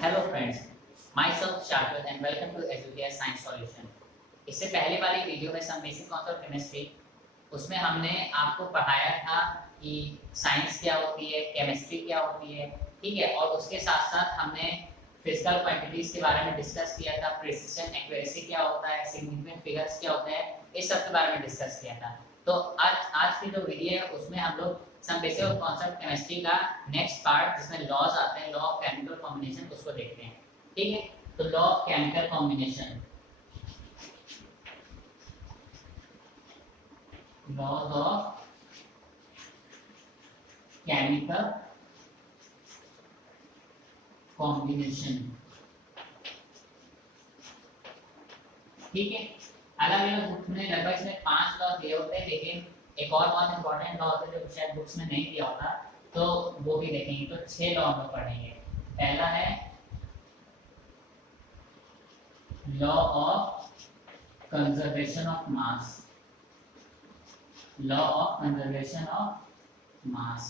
Hello friends, my self Shakir and welcome to Educare science solution. इससे पहले वाली video में सम बेसिक कॉन्सेप्ट केमिस्ट्री, उसमें हमने आपको पढ़ाया था कि साइंस क्या होती है, केमिस्ट्री क्या होती है, ठीक है। और उसके साथ साथ हमने फिजिकल क्वांटिटीज के बारे में डिस्कस किया था, प्रिसिशन एक्यूरेसी क्या होता है, सिग्निफिकेंट फिगर्स क्या होते हैं, इस सब के बारे में डिस्कस किया था। तो आज की जो वीडियो है उसमें हम लोग सम बेसिक कॉन्सेप्ट केमिस्ट्री का नेक्स्ट पार्ट जिसमें लॉज आते हैं, लॉ ऑफ केमिकल कॉम्बिनेशन, उसको देखते हैं, ठीक है। तो law of chemical combination, laws of chemical combination, ठीक है। अलग अलग बुक में लगभग इसमें 5 लॉ दिए होते हैं, लेकिन एक और बहुत इंपॉर्टेंट लॉ होता है जो शायद बुक्स में नहीं दिया होता, तो वो भी देखेंगे। तो 6 लॉ हम पढ़ेंगे। पहला है law of conservation of mass, law of conservation of mass.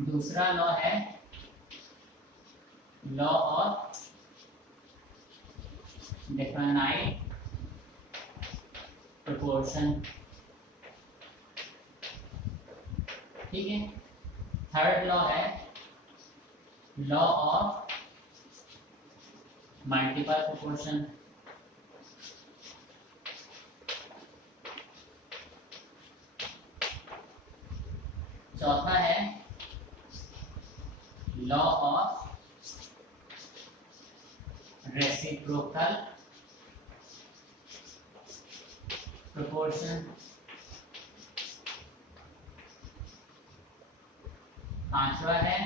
दूसरा लॉ है लॉ ऑफ डेफिनाइट प्रोपोर्शन, ठीक है। थर्ड लॉ है लॉ ऑफ मल्टीपल प्रोपोर्शन। चौथा है लॉ ऑफ रेसिप्रोकल प्रोपोर्शन। पांचवा है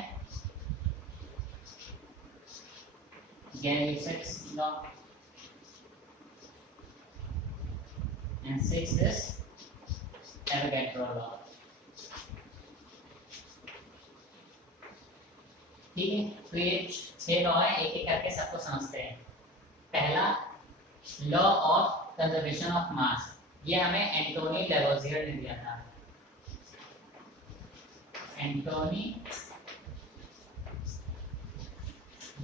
Galileo's law, and sixth is Avogadro law, ठीक है। तो ये 6 लॉ है, एक एक करके सबको समझते हैं। पहला लॉ ऑफ कंजर्वेशन ऑफ मास, ये हमें एंटोनी लेवोजियर ने दिया था। एंटोनी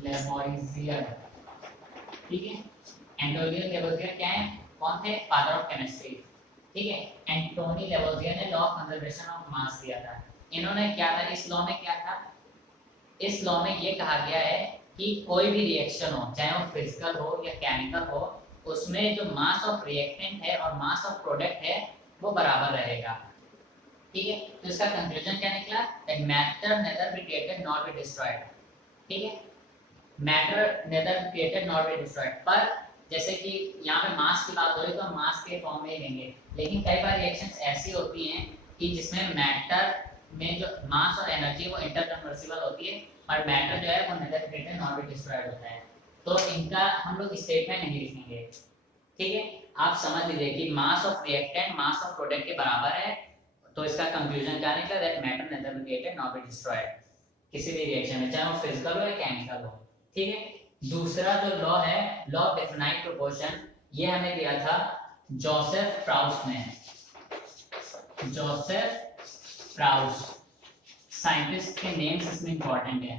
लेवोजियर, ठीक है। एंटोनी लेवोजियर क्या है, कौन थे? फादर ऑफ केमिस्ट्री, ठीक है। एंटोनी लेवोजियर ने लॉ ऑफ कंजर्वेशन ऑफ मास दिया था। इन्होंने क्या था इस लॉ में, क्या था इस लॉ में, ये कहा गया है कि कोई भी रिएक्शन हो, चाहे वो फिजिकल हो या केमिकल हो, उसमें जो मास ऑफ रिएक्टेंट है और मास ऑफ प्रोडक्ट है वो बराबर रहेगा, ठीक है। तो इसका कंक्लूजन क्या निकला? That matter nether be created not be destroyed, ठीक है। Matter nether be created not be destroyed, पर जैसे कि यहाँ पे मास की बात हो रही है तो हम मास के फॉर्म में ही लेंगे, लेकिन कई बार रिएक्शंस ऐसी होती हैं कि जिसमें मैटर में जो मास और एनर्जी वो इंटरकन्वर्सिबल होती है, और मैटर जो है वो neither created not be destroyed होता है। तो इनका हम लोग स्टेटमेंट नहीं लिखेंगे, ठीक है। आप समझ लीजिए कि mass of reactant mass of product के बराबर है, तो इसका कंक्लूजन क्या निकला? That matter nether be created not be destroyed, किसी भी रिएक्शन में, चाहे वो फिजिकल हो या केमिकल हो, ठीक है। दूसरा जो लॉ है लॉ ऑफ डेफिनाइट प्रोपोर्शन, ये हमें दिया था जोसेफ प्राउस ने। जोसेफ प्राउस, साइंटिस्ट के नेम्स इसमें इंपॉर्टेंट है,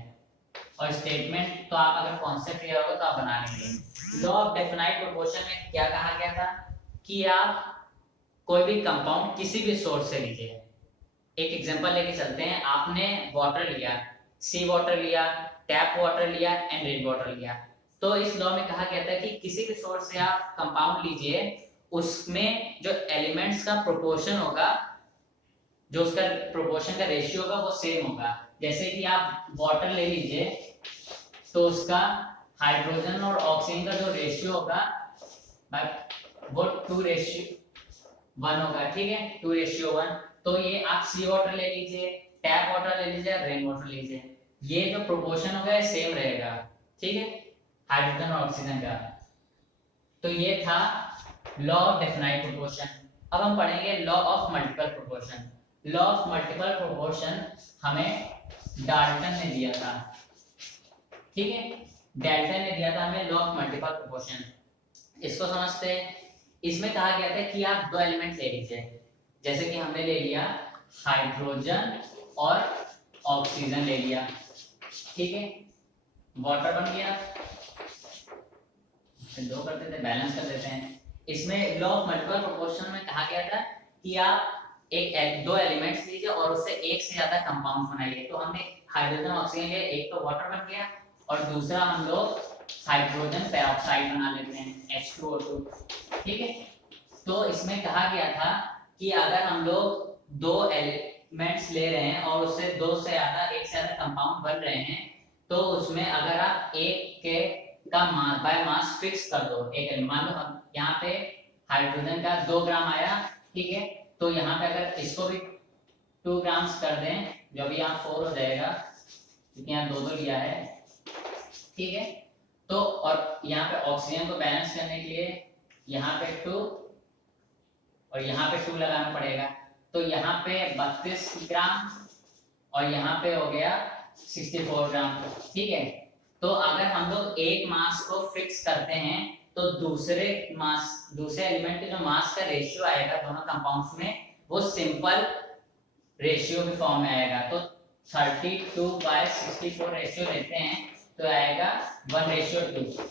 और स्टेटमेंट तो आप अगर कॉन्सेप्ट लिया होगा तो आप बना लेंगे। लॉ ऑफ डेफिनाइट प्रोपोर्शन में क्या कहा गया था कि आप कोई भी कंपाउंड किसी भी सोर्स से लीजिए। एक एग्जांपल लेके चलते हैं, आपने वाटर लिया, सी वाटर लिया, टैप वाटर लिया एंड रेन वाटर लिया। तो इस लॉ में कहा गया था कि किसी भी सोर्स से आप कंपाउंड लीजिए, उसमें जो एलिमेंट्स का प्रोपोर्शन होगा, जो उसका प्रोपोर्शन का रेशियो होगा वो सेम होगा। जैसे कि आप वाटर ले लीजिए, तो उसका हाइड्रोजन और ऑक्सीजन का जो रेशियो होगा वो 2:1 होगा, ठीक है, 2:1। तो ये आप सी वाटर ले लीजिए, टैप वाटर ले लीजिए, रेन वाटर लीजिए, ये जो प्रोपोर्शन होगा ये सेम रहेगा, ठीक है, हाइड्रोजन और ऑक्सीजन का। तो ये था लॉ ऑफ डेफिनाइट प्रोपोर्शन। अब हम पढ़ेंगे law of multiple proportion. Law of multiple proportion हमें डाल्टन ने दिया था, ठीक है, डाल्टन ने दिया था हमें लॉ ऑफ मल्टीपल प्रोपोर्शन। इसको समझते हैं। इसमें कहा गया था कि आप 2 एलिमेंट्स ले लीजिए, जैसे कि हमने ले लिया हाइड्रोजन और ऑक्सीजन ले लिया, ठीक है, वाटर बन गया, दो करते थे, बैलेंस कर देते हैं। इसमें लॉ ऑफ मल्टीपल प्रोपोर्शन में कहा गया था कि आप दो एलिमेंट्स लीजिए और उससे एक से ज्यादा कंपाउंड बनाइए। तो हमने हाइड्रोजन ऑक्सीजन लिया, एक तो वाटर बन गया और दूसरा हम लोग हाइड्रोजन पेरोक्साइड बना लेते हैं H2O2। ठीक है, तो इसमें कहा गया था कि अगर हम लोग दो एलिमेंट्स ले रहे हैं और उससे दो से ज्यादा एक से ज्यादा कंपाउंड बन रहे हैं, तो उसमें अगर आप एक के का बाय मास फिक्स कर दो, एक मान लो हम यहाँ पे हाइड्रोजन का 2 ग्राम आया, ठीक है, तो यहाँ पे अगर इसको भी 2 ग्राम्स कर दें, जो भी यहाँ 4 हो जाएगा क्योंकि यहाँ 2 लिया है, ठीक है। तो और यहाँ पे ऑक्सीजन को बैलेंस करने के लिए यहाँ पे 2 और यहाँ पे 2 लगाना पड़ेगा, तो यहाँ पे 32 ग्राम और यहाँ पे हो गया 64 ग्राम। ठीक है, तो अगर हम लोग एक मास को फिक्स करते हैं तो दूसरे एलिमेंट के जो मास का रेशियो आएगा दोनों कंपाउंड्स में, वो सिंपल रेशियो के फॉर्म में आएगा। तो 32/64 रेशियो लेते हैं तो आएगा 1:2।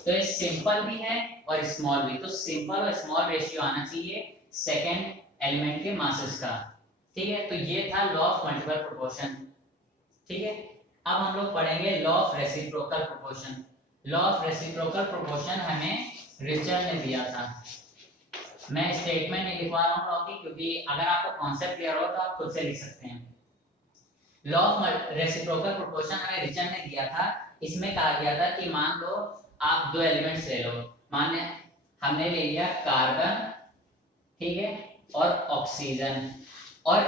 तो ये सिंपल भी है और स्मॉल भी, तो सिंपल और स्मॉल रेशियो आना चाहिए सेकेंड एलिमेंट के मासेस का। ठीक है, तो ये था लॉ ऑफ मल्टीपल प्रोपोर्शन। ठीक है, अब हम लोग पढ़ेंगे law of reciprocal proportion. Law of reciprocal proportion हमें रिचर ने दिया था। मैं स्टेटमेंट नहीं लिखवा रहा हूँ लॉ की, क्योंकि अगर आपको कॉन्सेप्ट क्लियर हो तो आप खुद से लिख सकते हैं। लॉ ऑफ रेसिप्रोकल प्रोपोर्शन हमें रिचर ने दिया था। इसमें कहा गया था कि मान लो आप दो एलिमेंट्स ले लो, मान हमने ले लिया कार्बन, ठीक है, और ऑक्सीजन, और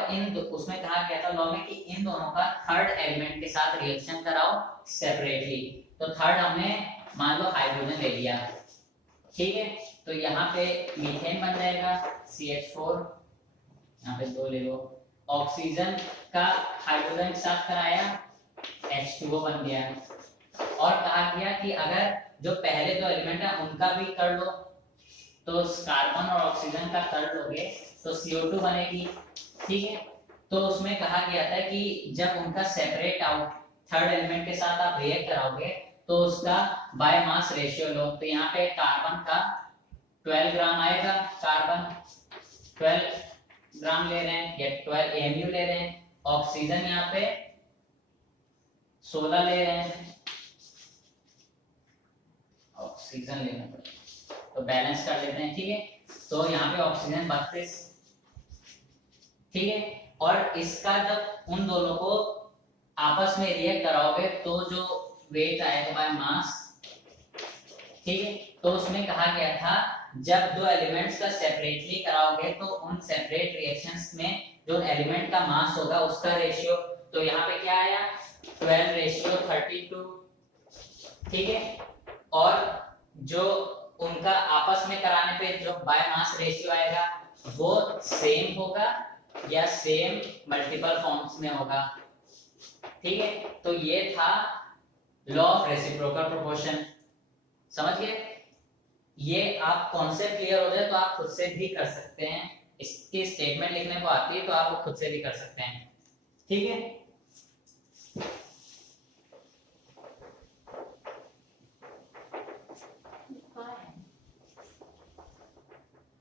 उसमें कहा गया था लॉ में कि इन दोनों का थर्ड एलिमेंट के साथ रिएक्शन कराओ सेपरेटली। तो थर्ड हमने मान लो हाइड्रोजन ले लिया, ठीक है, तो यहाँ पे मीथेन बन जाएगा CH4, यहाँ पे 2 ले लो, ऑक्सीजन का हाइड्रोजन के साथ कराया H2O बन गया। और कहा गया कि अगर जो पहले दो एलिमेंट है उनका भी कर लो, तो कार्बन और ऑक्सीजन का कर लोगे तो CO2 बनेगी। ठीक है, तो उसमें कहा गया था कि जब उनका सेपरेट आउट थर्ड एलिमेंट के साथ आप रिएक्ट कराओगे तो उसका बाय मास रेशियो लो। तो यहाँ पे कार्बन का 12 ग्राम आएगा, कार्बन 12 ग्राम ले रहे हैं या 12 AMU ले रहे हैं, ऑक्सीजन यहाँ पे 16 ले रहे हैं, ऑक्सीजन लेना पड़ेगा तो बैलेंस कर लेते हैं। ठीक है, तो यहाँ पे ऑक्सीजन 32, ठीक है, और इसका जब उन दोनों को आपस में रिएक्ट कराओगे तो जो वेट आएगा बाय मास, ठीक है, तो उसमें कहा गया था जब दो एलिमेंट्स का सेपरेटली कराओगे तो उन सेपरेट रिएक्शंस में जो एलिमेंट का मास होगा उसका रेशियो, तो यहाँ पे क्या आया 12:32, ठीक है, और जो उनका आपस में कराने पे जो बाय मास रेशियो आएगा वो सेम होगा या सेम मल्टीपल फॉर्म्स में होगा। ठीक है, तो ये था लॉ ऑफ रेसिप्रोकल प्रोपोर्शन। समझ गए? ये आप कॉन्सेप्ट क्लियर हो जाए तो आप खुद से भी कर सकते हैं, इसकी स्टेटमेंट लिखने को आती है तो आप खुद से भी कर सकते हैं। ठीक है,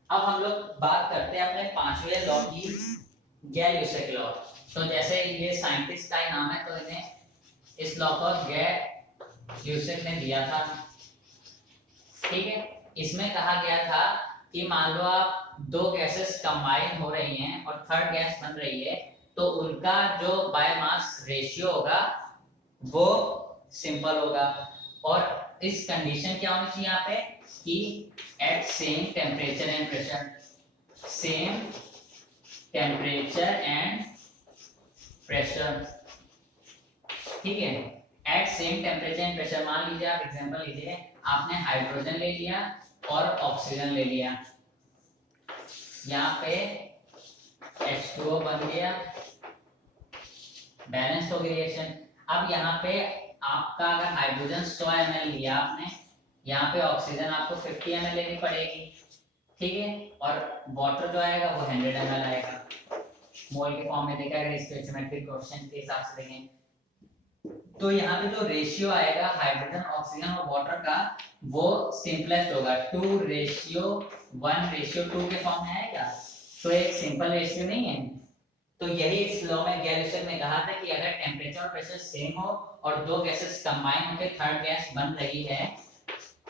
अब हम लोग बात करते हैं अपने पांचवें लॉ की, गैर-यूसेक लॉ। तो जैसे ये साइंटिस्ट का ही नाम है तो इन्हें इस लॉ को गैर-यूसेक ने दिया था। ठीक है, इसमें कहा गया था कि मान लो आप दो गैसेस कंबाइन हो रही हैं और थर्ड गैस बन रही है तो उनका जो बाय मास रेशियो होगा वो सिंपल होगा। और इस कंडीशन क्या होनी चाहिए यहाँ पे कि at same temperature and pressure, same temperature and pressure. ठीक है, at same temperature and pressure. मान लीजिए आप एग्जांपल लीजिए, आपने हाइड्रोजन ले लिया और ऑक्सीजन ले लिया, यहाँ पे H2O बन गया, बैलेंस हो गई रिएक्शन। अब यहाँ पे आपका अगर हाइड्रोजन 100 ml लिया आपने, यहाँ पे ऑक्सीजन आपको 50 ml लेनी पड़ेगी। ठीक है, और वाटर जो आएगा वो 100 ml आएगा, मोल के फॉर्म में देखा अगर स्टोइचियोमेट्रिक कोएफिशिएंट के हिसाब से देखें। तो यहाँ पे जो रेशियो आएगा हाइड्रोजन ऑक्सीजन और वाटर का वो सिंपलेस्ट होगा 2:1:2 के फॉर्म में आएगा। तो एक सिंपल रेशियो नहीं है। तो यही इस लॉ में गैलिलियो ने कहा था कि अगर टेम्परेचर और प्रेशर सेम हो और दो गैसेस कंबाइन होकर थर्ड गैस बन रही है,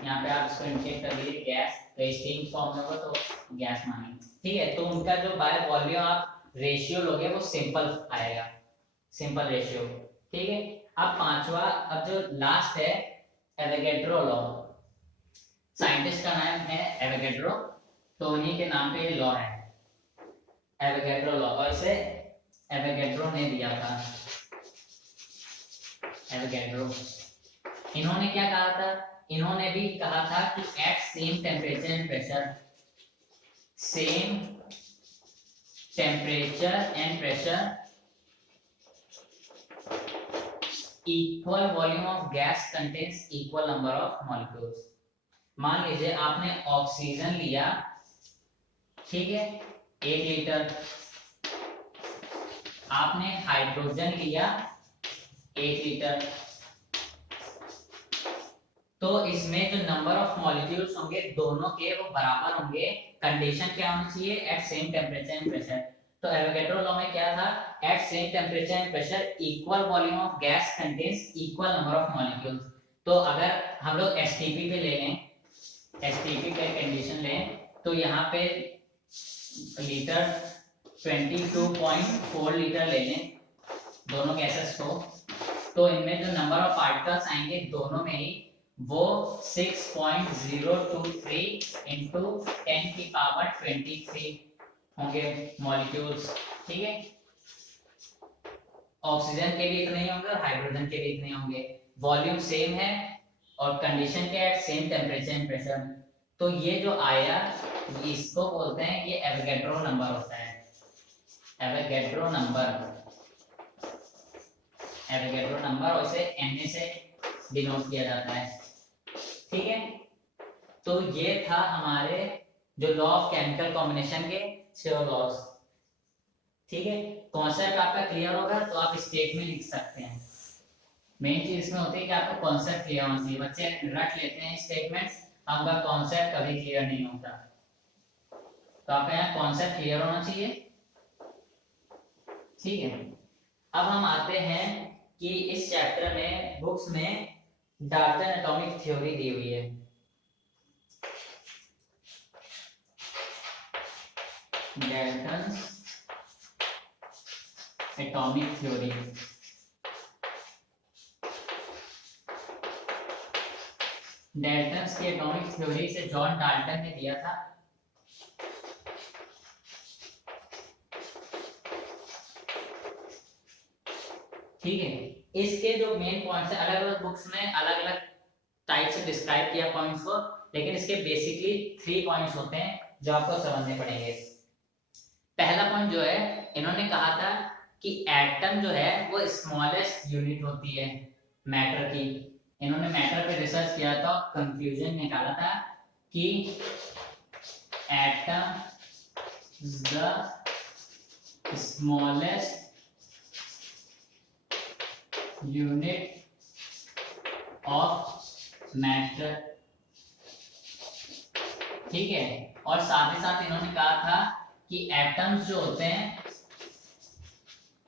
यहाँ पे आप इसको इंडिकेट कर दीजिए गैस, तो स्टीम फॉर्म में हो तो गैस मानेंगे, ठीक है। तो उनका जो बाय वॉल्यूम आप रेशियो लोगे वो सिंपल आएगा, सिंपल रेशियो, ठीक है। अब पांचवा, अब जो लास्ट है एवोगैड्रो लॉ, साइंटिस्ट का नाम है एवोगैड्रो, तो उन्हीं के नाम पे ये लॉ है एवोगैड्रो लॉ, और इसे एवोगैड्रो ने दिया था। एवोगैड्रो, इन्होंने क्या कहा था, इन्होंने भी कहा था कि at same temperature and pressure, same temperature and pressure equal volume of gas contains equal number of molecules. मान लीजिए आपने ऑक्सीजन लिया, ठीक है, 1 लीटर, आपने हाइड्रोजन लिया 1 लीटर, तो इसमें जो नंबर ऑफ मॉलिक्यूल्स होंगे दोनों के वो बराबर होंगे। कंडीशन क्या होनी चाहिए, at same temperature and pressure. तो एवोगैड्रो लॉ में क्या था, at same temperature and pressure equal volume of gas contains equal number of molecules. तो अगर हम लोग एसटीपी पे ले लें, एसटीपी पे कंडीशन लें, तो यहाँ पे लीटर 22.4 लीटर ले लें दोनों गैसेस को, तो इनमें जो नंबर ऑफ पार्टिकल्स आएंगे दोनों में ही वो 6.023 इंटू 10 की पावर 23 होंगे मॉलिक्यूल्स, ठीक है। ऑक्सीजन के भी इतने ही होंगे और हाइड्रोजन के भी इतने होंगे, वॉल्यूम सेम है और कंडीशन क्या है, सेम टेम्परेचर एंड प्रेशर। तो ये जो आया इसको बोलते हैं, ये एवोगैड्रो नंबर होता है, एवोगैड्रो नंबर, एवोगैड्रो नंबर, और इसे Na से डिनोट किया जाता है, ठीक है। तो ये था हमारे जो लॉ ऑफ केमिकल कॉम्बिनेशन के 6 लॉज, ठीक है। कॉन्सेप्ट आपका क्लियर होगा तो आप स्टेट में लिख सकते हैं। मेन चीज इसमें होती है कि आपको कॉन्सेप्ट क्लियर होना चाहिए। बच्चे रट लेते हैं स्टेटमेंट्स, उनका कॉन्सेप्ट कभी क्लियर नहीं होता, तो आपका यहाँ कॉन्सेप्ट क्लियर होना चाहिए, ठीक है। अब हम आते हैं कि इस चैप्टर में बुक्स में डाल्टन एटॉमिक थ्योरी दी हुई है। डाल्टन एटॉमिक थ्योरी, डाल्टन की एटॉमिक थ्योरी से जॉन डाल्टन ने दिया था। ठीक है, इसके जो मेन पॉइंट्स है, अलग अलग बुक्स में अलग अलग टाइप से डिस्क्राइब किया पॉइंट्स को, लेकिन इसके बेसिकली 3 पॉइंट्स होते हैं जो आपको समझने पड़ेंगे। पहला पॉइंट जो है, इन्होंने कहा था कि एटम जो है वो स्मॉलेस्ट यूनिट होती है मैटर की। इन्होंने मैटर पे रिसर्च किया था, कंक्लूजन निकाला था कि atom the smallest unit of matter, ठीक है। और साथ ही साथ इन्होंने कहा था कि एटम्स जो होते हैं,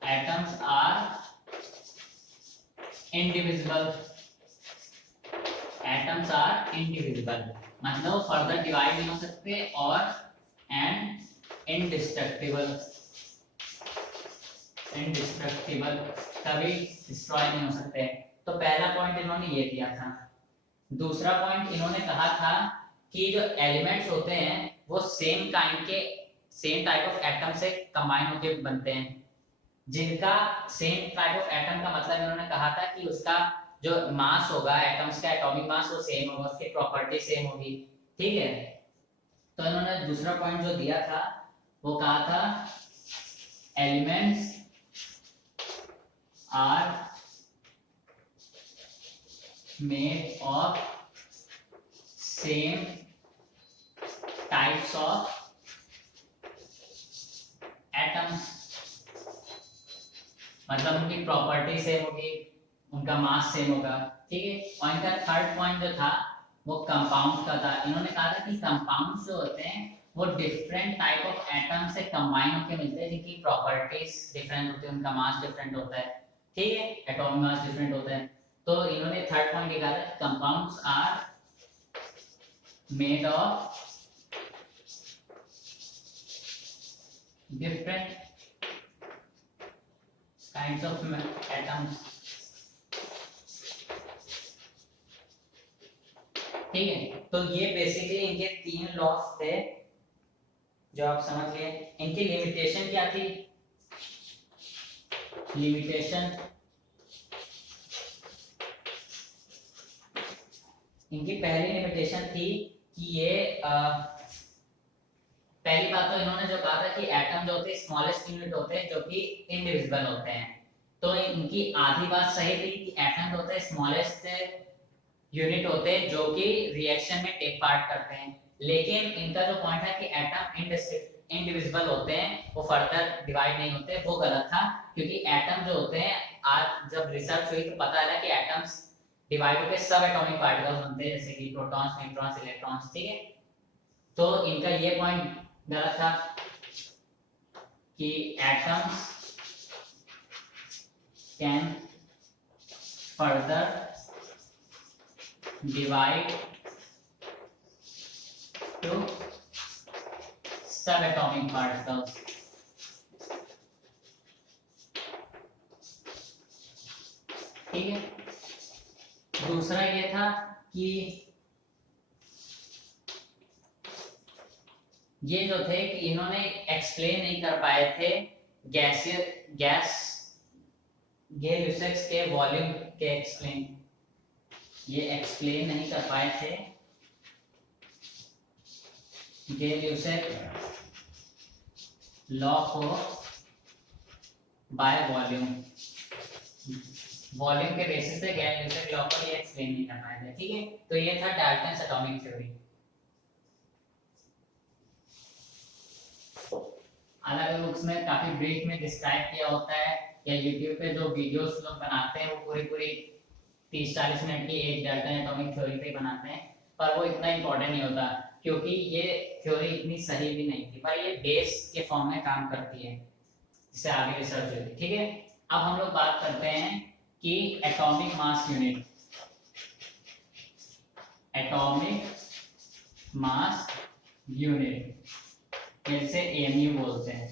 atoms are indivisible, atoms are indivisible मतलब फर्दर डिवाइड नहीं हो सकते, और एंड इनडिस्ट्रक्टिबल, इनडिस्ट्रक्टिबल कभी डिस्ट्रॉय नहीं हो सकते। तो पहला पॉइंट इन्होंने ये दिया था। दूसरा पॉइंट इन्होंने कहा था कि जो एलिमेंट्स होते हैं वो सेम काइंड के, सेम टाइप ऑफ एटम से कंबाइन होकर बनते हैं। जिनका सेम टाइप ऑफ एटम का मतलब इन्होंने कहा था कि उसका जो मास होगा, एटम्स का एटॉमिक मास वो सेम होगा, उसकी प्रॉपर्टी सेम होगी, ठीक है। तो इन्होंने दूसरा पॉइंट जो दिया था वो कहा था elements are made of same types of atoms, मतलब उनकी प्रॉपर्टी सेम होगी, उनका मास सेम होगा, ठीक है। और इनका थर्ड पॉइंट जो था वो कंपाउंड का था। इन्होंने कहा था कि कंपाउंड्स जो होते हैं वो डिफरेंट टाइप ऑफ एटम से कंबाइन होकर मिलते हैं, जिनकी प्रॉपर्टीज डिफरेंट होती है, उनका मास डिफरेंट होता है, ठीक है, एटॉमिक मास डिफरेंट होता है। तो इन्होंने थर्ड पॉइंट ये कहा था, compounds are made of different kinds of atoms, ठीक है। तो ये बेसिकली इनके तीन लॉस थे जो आप समझ गए। इनकी लिमिटेशन क्या थी? लिमिटेशन, इनकी पहली लिमिटेशन थी कि ये पहली बात तो इन्होंने जो कहा था कि एटम जो होते हैं स्मॉलेस्ट यूनिट होते हैं जो कि इनडिविजिबल होते हैं। तो इनकी आधी बात सही थी कि एटम जो होते हैं स्मॉलेस्ट यूनिट होते हैं जो कि रिएक्शन में टेक पार्ट करते हैं। लेकिन इनका जो पॉइंट है कि एटम इनडिविजिबल होते हैं, वो फर्दर डिवाइड नहीं होते, वो गलत था। क्योंकि एटम जो होते हैं, आज जब रिसर्च हुई तो पता चला कि एटम्स डिवाइड होकर सब एटॉमिक पार्टिकल्स बनते हैं, जैसे कि प्रोटॉन्स, न्यूट्रॉन्स, इलेक्ट्रॉन्स, ठीक है। तो इनका ये पॉइंट गलत था कि atoms can further divide two सब एटॉमिक पार्टिकल्स, ठीक है। दूसरा ये था कि ये जो थे कि इन्होंने एक्सप्लेन नहीं कर पाए थे गैस ल्यूसेक्स के वॉल्यूम के ये एक्सप्लेन नहीं कर पाए थे गे-ल्यूसेक लॉ को बाय वॉल्यूम के बेसिस पे गे-ल्यूसेक लॉ को ये एक्सप्लेन नहीं कर पाए थे, ठीक है। तो ये था डाल्टन्स एटॉमिक थ्योरी। अलग बुक्स में काफी ब्रीफ में डिस्क्राइब किया होता है, या YouTube पे जो वीडियोस लोग बनाते हैं वो पूरी 30-40 मिनट की एक डाल्टन एटॉमिक थ्योरी पे बनाते हैं, पर वो इतना इंपॉर्टेंट नहीं होता क्योंकि ये थ्योरी इतनी सही भी नहीं थी, पर ये बेस के फॉर्म में काम करती है, इससे आगे रिसर्च होती है, ठीक है। अब हम लोग बात करते हैं कि atomic mass unit, atomic mass unit जैसे AMU बोलते हैं,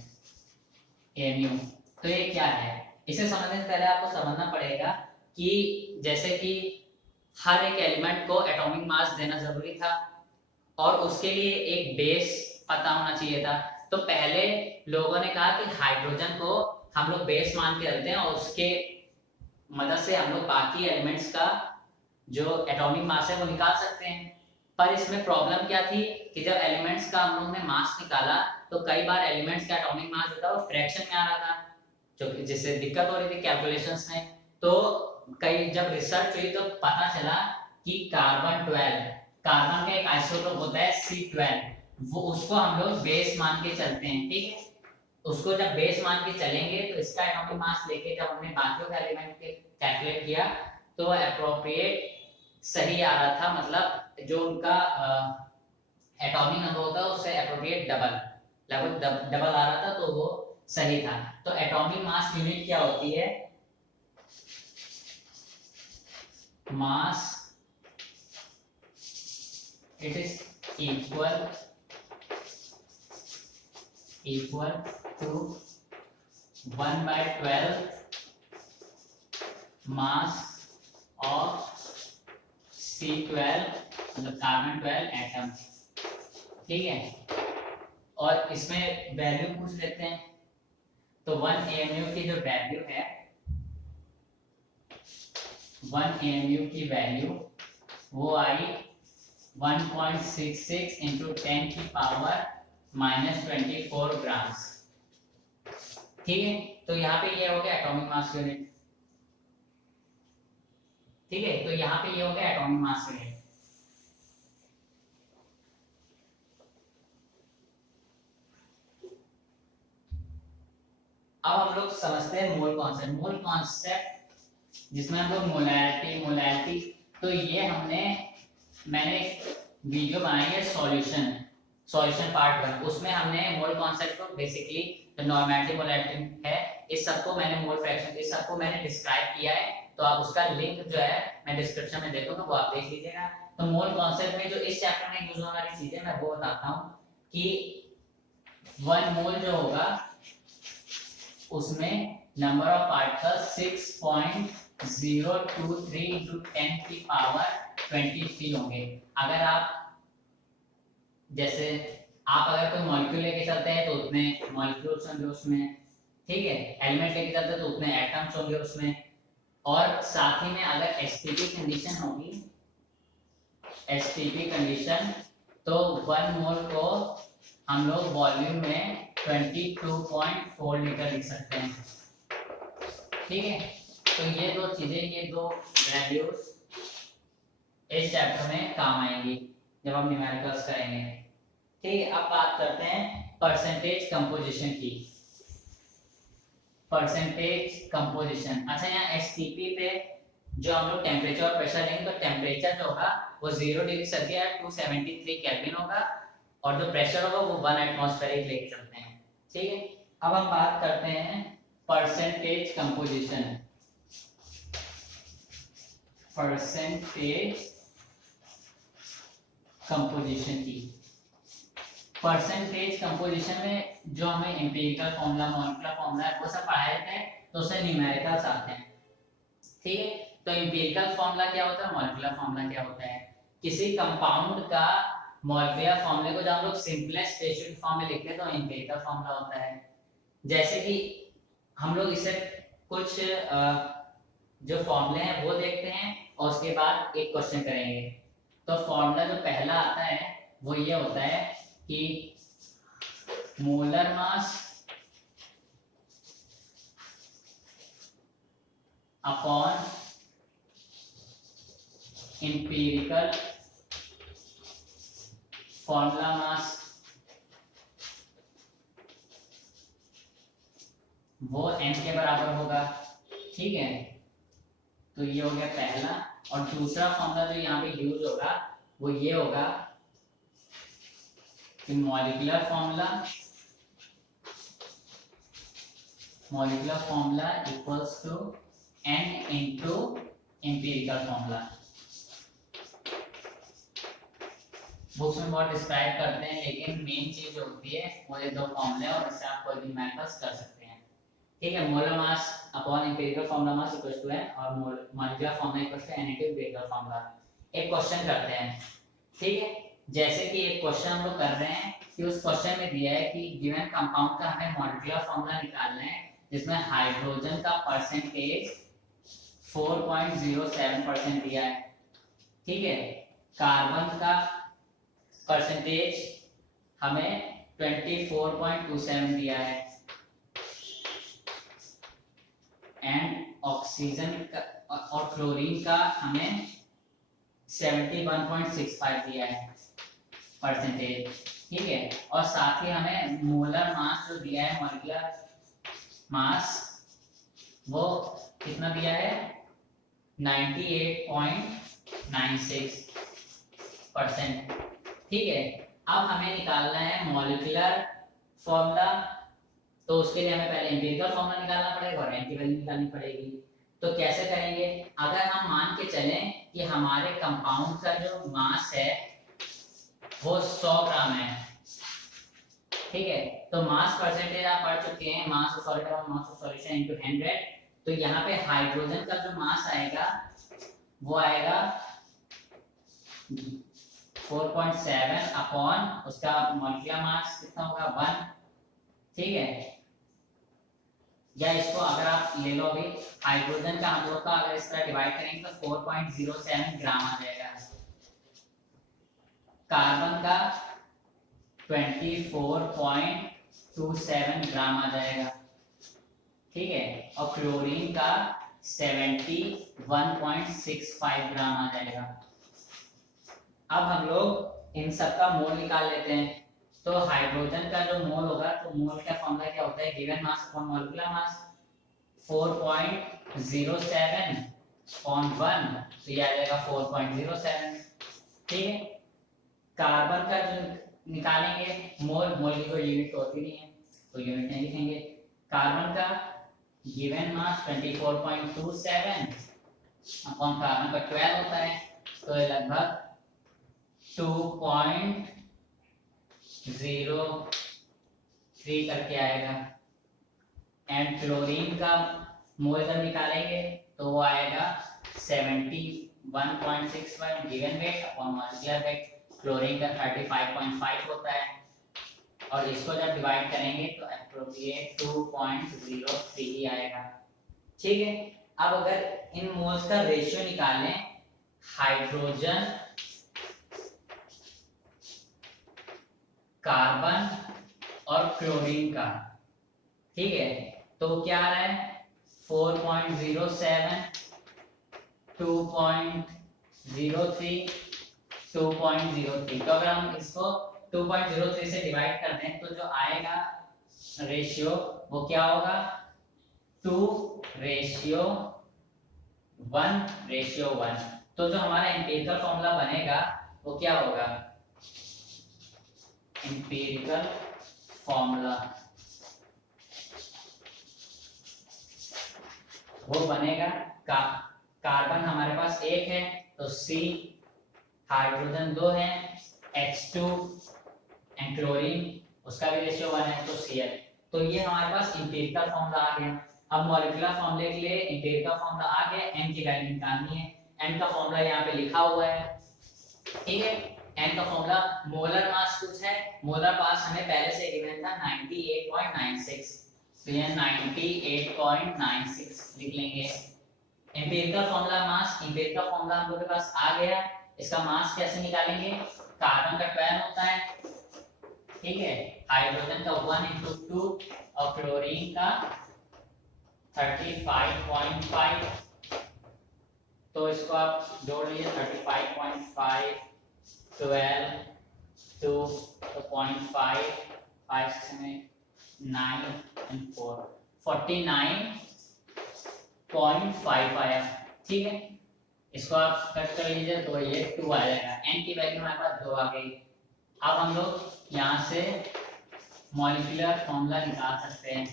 AMU। तो ये क्या है? इसे समझने से पहले आपको समझना पड़ेगा कि जैसे कि हर एक एलिमेंट को एटॉमिक मास देना जरूरी था और उसके लिए एक बेस पता होना चाहिए था। तो पहले लोगों ने कहा कि हाइड्रोजन को हम लोग बेस मान के रखते हैं और उसके मदद से हम लोग बाकी एलिमेंट्स का जो एटॉमिक मास है वो निकाल सकते हैं। पर इसमें प्रॉब्लम क्या थी कि जब एलिमेंट्स का हम लोग ने मास निकाला तो कई बार एलिमेंट्स का एटॉमिक मास जो था वो फ्रैक्शन में आ रहा था, जो जिससे दिक्कत हो रही थी कैलकुलेशंस में। तो कई जब रिसर्च हुई तो पता चला कि कार्बन का एक आइसोटोप होता है C12, वो उसको हम लोग बेस मान के चलते हैं, ठीक है। उसको जब बेस मान के चलेंगे तो इसका एटॉमिक मास लेके जब हमने बाकियों का एलिमेंट के कैलकुलेट किया तो एप्रोप्रिएट सही आ रहा था, मतलब जो उनका एटॉमिक नंबर होता है उससे एप्रोप्रिएट लगभग डबल आ रहा था, तो वो सही था। तो एटॉमिक मास यूनिट क्या होती है? Mass it is equal to 1/12 mass of C12 मतलब कार्बन 12 एटम, ठीक है। और इसमें वैल्यू पूछ लेते हैं। तो 1 AMU की जो वैल्यू है, 1 AMU की वैल्यू वो आई 1.66 into 10 की पावर -24 ग्राम्स, ठीक है। तो यहाँ पे ये हो गया एटॉमिक मास यूनिट, ठीक है। तो यहाँ पे ये हो गया एटॉमिक मास यूनिट। अब हम लोग समझते हैं मोल कॉन्सेप्ट। मोल कॉन्सेप्ट जिसमें हम लोग मोलैरिटी तो ये मैंने वीडियो बनाई है सॉल्यूशन पार्ट 1, उसमें हमने मोल कॉन्सेप्ट को बेसिकली नॉर्मेलिटी मोलैरिटी है, इस सबको मैंने मोल फ्रैक्शन इस सबको मैंने डिस्क्राइब किया है, तो आप उसका लिंक जो है मैं डिस्क्रिप्शन में दे दूंगा, वो आप देख लीजिएगा। तो मोल कॉन्सेप्ट में जो इस चैप्टर में यूज होने वाली चीजें मैं वो बताता हूँ कि 1 मोल जो होगा उसमें नंबर ऑफ पार्टिकल्स 6.023 into 10 की पावर 23 होंगे। अगर आप जैसे आप अगर कोई मॉलिक्यूल लेके चलते हैं तो उतने मॉलिक्यूल्स होंगे उसमें, ठीक है, एलिमेंट लेके चलते हैं तो उतने एटम्स होंगे उसमें, और साथ ही में अगर एसटीपी कंडीशन होगी, एसटीपी कंडीशन, तो 1 मोल को हम लोग वॉल्यूम में 22.4 लीटर लिख सकते हैं, ठीक है। तो ये दो चीजें, ये दो वैल्यूज इस चैप्टर में काम आएंगी जब हम न्यूमेरिकल्स करेंगे, ठीक है। अब बात करते हैं परसेंटेज कंपोजिशन की। परसेंटेज कंपोजिशन, अच्छा यहाँ एसटीपी पे जो हम लोग टेम्परेचर और प्रेशर लेंगे, तो टेम्परेचर जो होगा वो 0 डिग्री सेल्सियस 273 केल्विन होगा, और जो प्रेशर होगा वो 1 एटमॉस्फेरिक लेके चलते हैं, ठीक है। अब हम बात करते हैं परसेंटेज कंपोजिशन। परसेंटेज कंपोजिशन की, परसेंटेज कंपोजिशन में जो हमें एम्पिरिकल फॉर्मूला, मॉलिक्यूलर फॉर्मूला है वो सब पढ़ाए थे, तो उससे न्यूमेरिकल्स आते हैं, ठीक है। तो एम्पिरिकल फॉर्मूला क्या होता है, मॉलिक्यूलर फॉर्मूला क्या होता है, किसी कंपाउंड का मॉलिक्यूलर फॉर्मूले को जब हम लोग सिंपलेस्ट रेशियो फॉर्म में लिखते हैं तो एम्पिरिकल फॉर्मूला होता है। जैसे कि हम लोग इससे कुछ जो फॉर्मूले हैं वो देखते हैं और उसके बाद एक क्वेश्चन करेंगे। तो फॉर्मूला जो पहला आता है वो ये होता है कि molar mass upon empirical formula मास, वो n के बराबर होगा, ठीक है। तो ये हो गया पहला, और दूसरा फॉर्मूला जो यहाँ पे यूज होगा वो ये होगा कि molecular formula equals to n into empirical formula. Books में बहुत डिस्क्राइब करते हैं, लेकिन मेन चीज जो होती है वो ये दो फॉर्मूले और इससे आप कोई भी मैथड्स कर सकते हैं, ठीक है। Molar mass upon empirical formula mass equals to n और molecular formula equals to n into empirical formula. एक क्वेश्चन करते हैं, ठीक है। जैसे कि एक क्वेश्चन हम लोग कर रहे हैं कि उस क्वेश्चन में दिया है कि गिवन कंपाउंड का हमें मॉलिक्यूलर फॉर्मूला निकालना है, जिसमें हाइड्रोजन का परसेंटेज 4.07% दिया है, ठीक है। कार्बन का परसेंटेज हमें 24.27 दिया है, एंड ऑक्सीजन का और क्लोरीन का हमें 71.65 दिया है परसेंटेज, ठीक है। और साथ ही हमें मोलर मास जो दिया है, मॉलिक्यूलर मास, वो कितना दिया है 98.96%, ठीक है। अब हमें निकालना है मॉलिक्यूलर फॉर्मूला, तो उसके लिए हमें पहले एम्पिरिकल फॉर्मूला निकालना पड़ेगा और n की वैल्यू निकालनी पड़ेगी। तो कैसे करेंगे, अगर हम मान के चलें कि हमारे कंपाउंड का जो मास है वो 100 ग्राम है, ठीक है। तो मास परसेंटेज आप पढ़ चुके हैं, mass of solid upon mass of solution into 100। तो यहाँ पे हाइड्रोजन का जो मास आएगा वो आएगा 4.7 अपॉन उसका मॉलिक्यूलर मास कितना होगा 1, ठीक है। या इसको अगर आप ले लो अभी, हाइड्रोजन का हम लोग का अगर इस तरह डिवाइड करेंगे तो 4.07 ग्राम आ जाएगा, कार्बन का 24.27 ग्राम आ जाएगा, ठीक है। और क्लोरीन का 71.65 ग्राम आ जाएगा। अब हम लोग इन सब का मोल निकाल लेते हैं। तो हाइड्रोजन का जो मोल होगा, तो मोल का फॉर्मूला क्या होता है, given mass upon molecular mass 4.07 upon 1, तो ये आ जाएगा 4.07। ठीक है, कार्बन का जो निकालेंगे मोल, मोल की कोई यूनिट होती नहीं है तो यूनिट नहीं लिखेंगे। कार्बन का गिवन मास 24.27 अपॉन कार्बन का 12 होता है, तो ये लगभग 2.03 करके आएगा। एंड क्लोरीन का मोल जब निकालेंगे तो वो आएगा 71.61 given weight upon molecular weight. Chlorine का 35.5 होता है और इसको जब डिवाइड करेंगे तो एप्रोप्रिएट 2.03 ही आएगा। ठीक है, अब अगर इन मोल्स का रेशियो निकालें हाइड्रोजन, कार्बन और क्लोरीन का, ठीक है, तो क्या आ रहा है 4.07, 2.03, 2.03। तो अगर हम इसको 2.03 से डिवाइड कर दें तो जो आएगा रेशियो वो क्या होगा 2:1:1। तो जो हमारा एम्पिरिकल फॉर्मूला बनेगा वो क्या होगा, एम्पिरिकल फॉर्मूला वो बनेगा कार्बन हमारे पास 1 है तो C, हाइड्रोजन 2 है H2 एंड क्लोरीन उसका भी रेशियो 1 है तो Cl। तो ये हमारे पास एम्पिरिकल फॉर्मूला आ गया। अब मॉलिक्यूलर फॉर्मूले के लिए एम्पिरिकल फॉर्मूला आ गया, n की वैल्यू निकालनी है। n का फॉर्मूला यहाँ पे लिखा हुआ है, ठीक है। n का फॉर्मूला मोलर मास कुछ है, मोलर मास हमें पहले से गिवन था 98.96, तो ये 98.96 लिख लेंगे। एम्पिरिकल फॉर्मूला मास, एम्पिरिकल फॉर्मूला हम लोग के पास आ गया। इसका मास कैसे निकालेंगे, कार्बन का 12 होता है, ठीक है, हाइड्रोजन का 1:2 और क्लोरीन का 35.5। तो इसको आप जोड़ लीजिए 35.5, 12, 2 तो 0.5, 5 में 9 and 4 49.5 आया। ठीक है, इसको आप कट कर लीजिए तो ये 2 आ जाएगा। n की वैल्यू हमारे पास 2 आ गई। अब हम लोग यहाँ से मॉलिक्यूलर फॉर्मूला निकाल सकते हैं।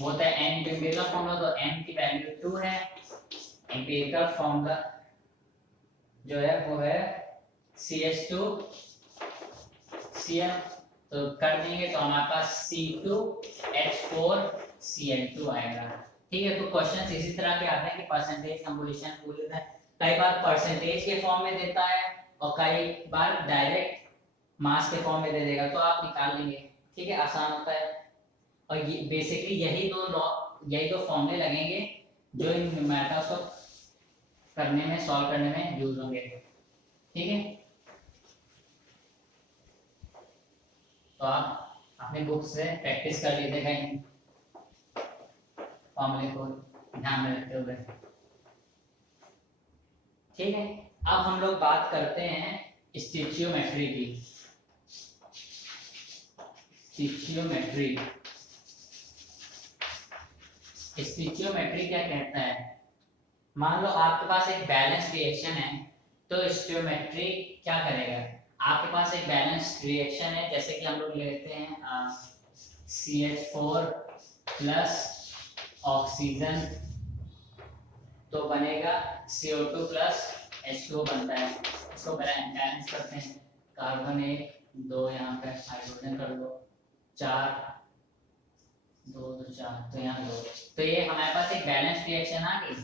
वो होता है n एम्पिरिकल फॉर्मूला, तो n की वैल्यू 2 है। एम्पिरिकल फॉर्मूला जो है वो है CH2Cl, तो कर देंगे तो हमारे पास C2H4Cl2 आएगा। ठीक है, तो क्वेश्चन इसी तरह के आते हैं कि परसेंटेज कंपोजिशन पूछ लेता है, कई बार परसेंटेज के फॉर्म में देता है और कई बार डायरेक्ट मास के फॉर्म में दे देगा, तो आप निकाल लेंगे। ठीक है, आसान होता है। और ये बेसिकली यही दो फॉर्मूले लगेंगे जो इन मैथड्स को करने में, सॉल्व करने में यूज होंगे। ठीक है, तो आप अपने बुक से प्रैक्टिस कर लीजिएगा इन फॉर्मूले को ध्यान में रखते हुए। ठीक है, अब हम लोग बात करते हैं स्टिचियोमेट्री की। स्टिचियोमेट्री क्या कहता है, मान लो आपके पास एक बैलेंस रिएक्शन है, तो स्टिचियोमेट्री क्या करेगा, आपके पास एक बैलेंस रिएक्शन है, जैसे कि हम लोग लेते हैं CH4 प्लस ऑक्सीजन, तो बनेगा CO2 प्लस H2O बनता है। इसको बैलेंस करते हैं, कार्बन 1 2, यहाँ पे हाइड्रोजन कर दो 4 2 2 4, तो यहाँ 2, तो ये हमारे पास एक बैलेंस रिएक्शन आ गई।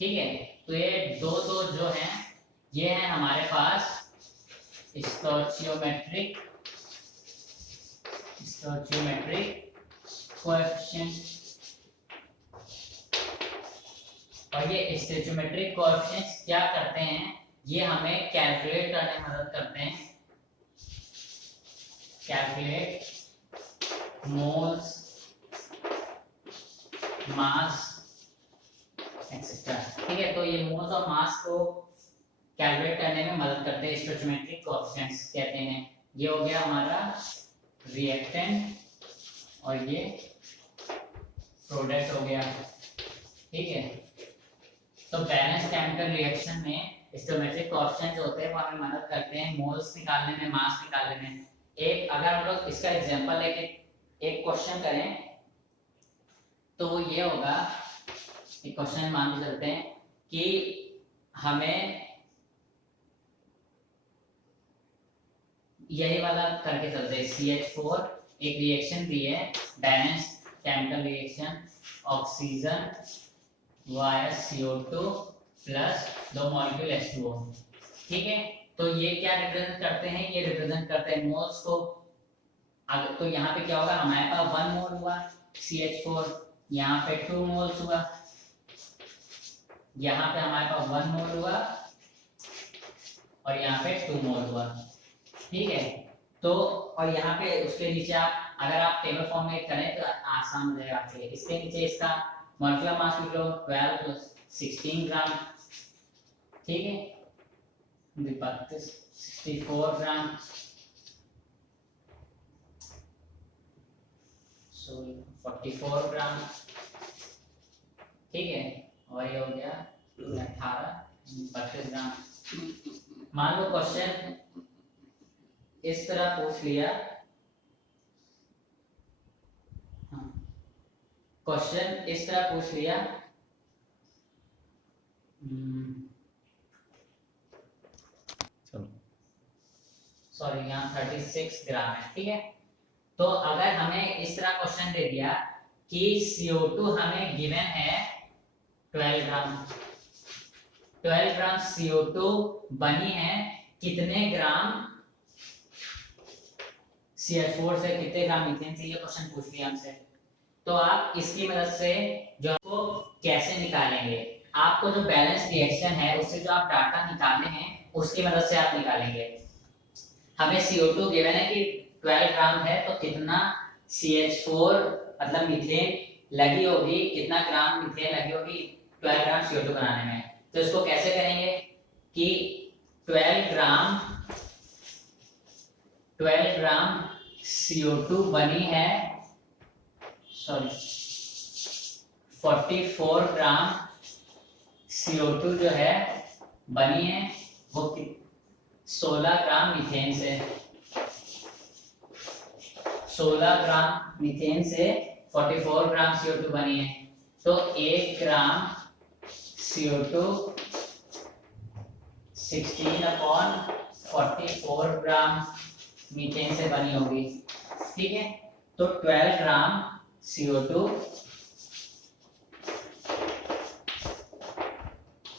ठीक है, तो ये दो जो हैं ये हैं हमारे पास स्टोइचियोमेट्रिक कोएफिशिएंट, और ये स्टोइचियोमेट्रिक कोएफिशिएंट्स क्या करते हैं, ये हमें कैलकुलेट करने में मदद करते हैं, कैलकुलेट मोल्स, मास एक्सेट्रा। ठीक है, तो ये मोल्स और मास को कैलकुलेट करने में मदद करते हैं, स्टोइचियोमेट्रिक कोएफिशिएंट्स कहते हैं। ये हो गया हमारा रिएक्टेंट और ये प्रोडक्ट हो गया। ठीक है, तो बैलेंस केमिकल रिएक्शन में स्टोइकोमेट्रिक कोएफिशिएंट जो होते हैं वो हमें मदद करते हैं मोल्स निकालने में, मास निकालने में। एक अगर हम लोग इसका एग्जांपल लेके एक क्वेश्चन करें तो वो ये होगा, एक क्वेश्चन मान के चलते हैं कि हमें यही वाला करके चलते हैं। CH4 एक रिएक्शन दी है, balance chemical reaction, oxygen via CO2 plus 2 molecule H2O। ठीक है, तो ये क्या रिप्रेजेंट करते हैं? ये रिप्रेजेंट करते हैं मोल्स को। अगर तो यहाँ पे क्या होगा, हमारे पास 1 मोल हुआ CH4, यहाँ पे 2 मोल्स हुआ, यहाँ पे हमारे पास 1 मोल हुआ और यहाँ पे 2 मोल हुआ। ठीक है, तो और यहाँ पे उसके नीचे आप अगर आप टेबल फॉर्म में करें तो आसान हो जाएगा आपके लिए। इसके नीचे इसका मॉलिक्यूलर मास लिख लो 12 प्लस 16 ग्राम। ठीक है, 64 ग्राम, सॉरी 44 ग्राम। ठीक है, और ये हो गया 32 ग्राम। मान लो क्वेश्चन इस तरह पूछ लिया, क्वेश्चन इस तरह पूछ लिया, सॉरी यहाँ 36 ग्राम है। ठीक है, तो अगर हमें इस तरह क्वेश्चन दे दिया कि CO2 हमें गिवन है 12 ग्राम, 12 ग्राम CO2 बनी है कितने ग्राम CH4 से, कितने ग्राम मीथेन से, ये क्वेश्चन पूछ लिया हमसे। तो आप इसकी मदद से जो आपको कैसे निकालेंगे, आपको जो बैलेंस रिएक्शन है उससे जो आप डाटा निकालने हैं उसकी मदद से आप निकालेंगे। हमें CO2 गिवन है कि 12 ग्राम है, तो कितना CH4 मतलब मीथेन लगी होगी, कितना ग्राम मीथेन लगी होगी 12 ग्राम CO2 बनाने में। तो इसको कैसे करेंगे कि 12 ग्राम CO2 बनी है, सॉरी 44 ग्राम CO2 जो है बनी है वो 16 ग्राम मीथेन से, 16 ग्राम मीथेन से 44 ग्राम CO2 बनी है। तो 1 ग्राम CO2 16/44 ग्राम मीथेन से बनी होगी। ठीक है, तो 12 ग्राम CO2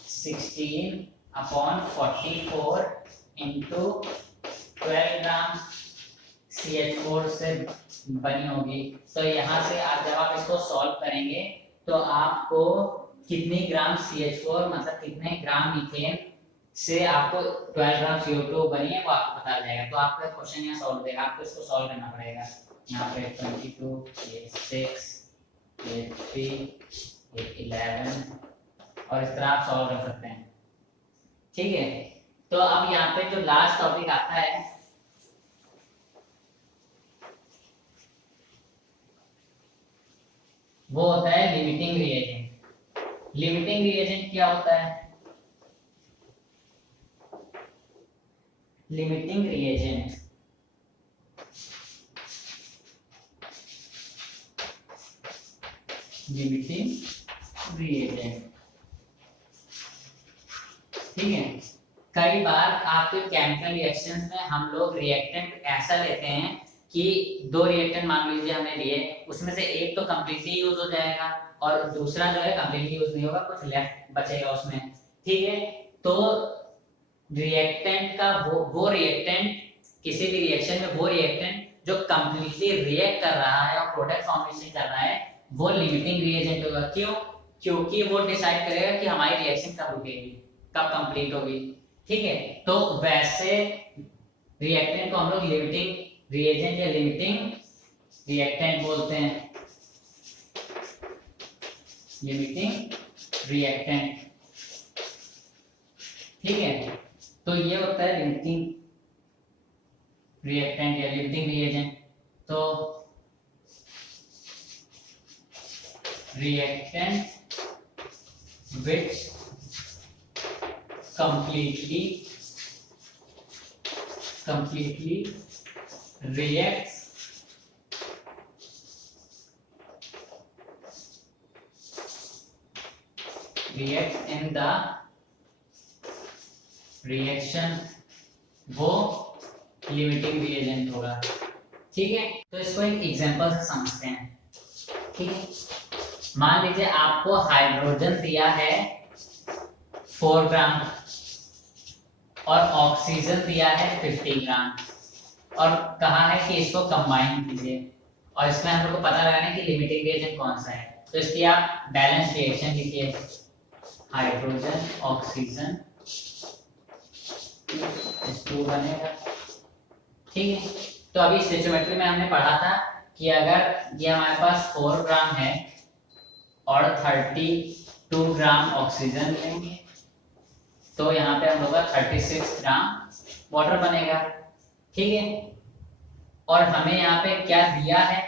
16/44 इंटू 12 ग्राम CH4 से बनी होगी। तो यहाँ से आप जब आप इसको सॉल्व करेंगे तो आपको कितनी ग्राम CH4 मतलब कितने ग्राम मीथेन से आपको 12 ग्राम CO2 बनी है वो आपको पता जाएगा। तो आपका क्वेश्चन यहाँ सॉल्व देगा, आपको इसको सॉल्व करना पड़ेगा। यहाँ पे 22, ये 6, ये 3, ये 11 और इस तरह आप सॉल्व कर सकते हैं। ठीक है, तो अब यहाँ पे जो लास्ट टॉपिक आता है वो होता है लिमिटिंग रिएजेंट। लिमिटिंग रिएजेंट क्या होता है? लिमिटिंग रिएजेंट ठीक है, कई बार आपके केमिकल रिएक्शंस में हम लोग रिएक्टेंट ऐसा लेते हैं कि 2 रिएक्टेंट मान लीजिए हमने लिए, उसमें से एक तो कंप्लीटली यूज हो जाएगा और दूसरा जो है कंप्लीटली यूज नहीं होगा, कुछ लेफ्ट बचेगा उसमें। ठीक है, तो रिएक्टेंट का वो रिएक्टेंट किसी भी रिएक्शन में वो रिएक्टेंट जो कंप्लीटली रिएक्ट कर रहा है और प्रोडक्ट फॉर्मेशन कर रहा है वो लिमिटिंग रिएजेंट होगा। क्यों? क्योंकि वो डिसाइड करेगा कि हमारी रिएक्शन कब रुकेगी, कब कंप्लीट होगी। ठीक है, तो वैसे रिएक्टेंट को हम लोग लिमिटिंग रिएजेंट या लिमिटिंग रिएक्टेंट बोलते हैं। Limiting reactant. ठीक है, तो ये होता है लिमिटिंग रिएक्टेंट या लिमिटिंग रिएजेंट। तो reactant which completely reacts in the reaction, वो लिमिटिंग रिएजेंट होगा। ठीक है, तो इसको एक एग्जांपल से समझते हैं। ठीक है, मान लीजिए आपको हाइड्रोजन दिया है 4 ग्राम और ऑक्सीजन दिया है 50 ग्राम और कहा है कि इसको कंबाइन कीजिए और इसमें हम लोग को पता लगाना है कि लिमिटिंग रिएजेंट कौन सा है। तो इसकी आप बैलेंस रिएक्शन लिखिए, हाइड्रोजन ऑक्सीजन H2 बनेगा। ठीक है, तो अभी स्टोइचियोमेट्री में हमने पढ़ा था कि अगर ये हमारे पास 4 ग्राम है और 32 ग्राम ऑक्सीजन लेंगे तो यहाँ पे हम लोग का 36 ग्राम वाटर बनेगा। ठीक है, और हमें यहाँ पे क्या दिया है,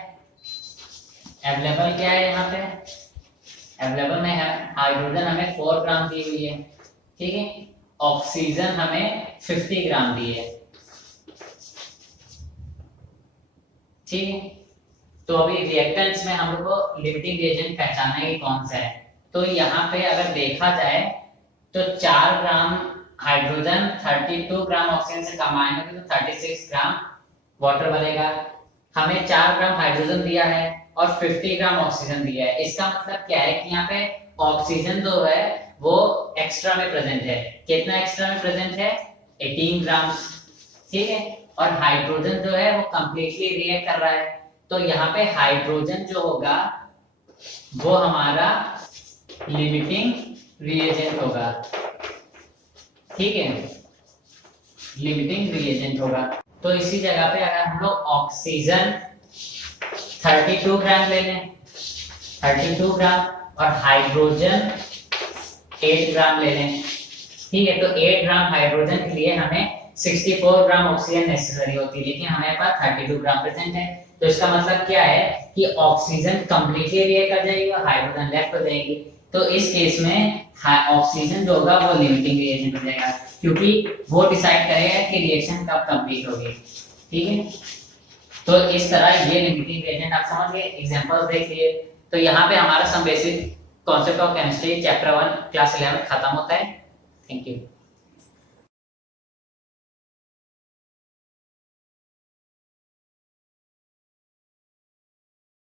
अवेलेबल क्या है, यहाँ पे अवेलेबल में है हाइड्रोजन हमें 4 ग्राम दी हुई है। ठीक है, ऑक्सीजन हमें 50 ग्राम दी है। ठीक है, तो अभी रिएक्टेंट्स में हम लोग को लिमिटिंग रिएजेंट पहचानना है कि कौन सा है। तो यहाँ पे अगर देखा जाए तो 4 ग्राम हाइड्रोजन 32 ग्राम ऑक्सीजन से कंबाइन होकर तो 36 ग्राम वाटर बनेगा। हमें 4 ग्राम हाइड्रोजन दिया है और 50 ग्राम ऑक्सीजन दिया है। इसका मतलब क्या है कि यहाँ पे ऑक्सीजन जो है वो एक्स्ट्रा में प्रेजेंट है। कितना एक्स्ट्रा में प्रेजेंट है, 18 ग्राम। ठीक है, और हाइड्रोजन जो है वो कंप्लीटली रिएक्ट कर रहा है। तो यहाँ पे हाइड्रोजन जो होगा वो हमारा लिमिटिंग रिएजेंट होगा। ठीक है, लिमिटिंग रिएजेंट होगा। तो इसी जगह पे अगर हम लोग ऑक्सीजन 32 ग्राम ले लें, 32 ग्राम और हाइड्रोजन 8 ग्राम ले लें। ठीक है, तो 8 ग्राम हाइड्रोजन के लिए हमें 64 ग्राम ऑक्सीजन नेसेसरी होती है, लेकिन हमारे पास 32 ग्राम प्रेजेंट है। तो इसका मतलब क्या है कि ऑक्सीजन कंप्लीटली रिएक्ट कर जाएगी और हाइड्रोजन लेफ्ट हो जाएगी। तो इस केस में ऑक्सीजन जो होगा वो लिमिटिंग रिएजेंट हो जाएगा, क्योंकि वो डिसाइड करेगा कि रिएक्शन कब कंप्लीट होगी। ठीक है, तो इस तरह ये लिमिटिंग रिएजेंट आप समझ गए, एग्जांपल्स देख लिए। तो यहाँ पे हमारा some basic concept of chemistry chapter 1 class 11 खत्म होता है। Thank you.